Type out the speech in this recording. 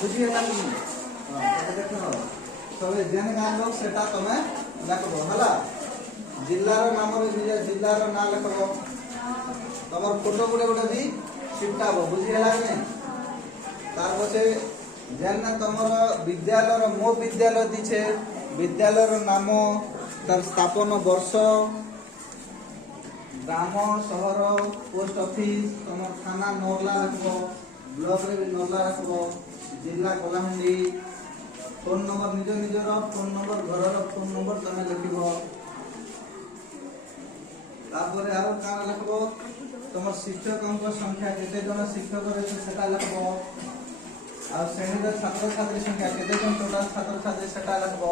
बुझीगला कि देख तबे जेन गाँ लोग सेटा तमे लिखबो हला जिल्लार नाम जिल्लार ना लिखबो तमर फोटो गुडे गुडे भी चिपटाबो बुझीगला कि तार पछे जेन तमर विद्यालय मो विद्यालय दिछे विद्यालय नाम तार स्थापन वर्ष ग्राम शहर पोस्ट ऑफिस तुम थाना नरला रखबो ब्लॉक रे भी नरला रखबो जिला कलाहांडी फोन नंबर निज निजर फोन नंबर घर फोन नंबर तमे लिखबो तापर आरो का लिखबो तुम शिक्षकक संख्या केते जन शिक्षक रहिছে সেটা লিখবো আর শ্রেণীর ছাত্র ছাত্রী সংখ্যা केते जन टोटल छात्र छात्री সেটা লিখবো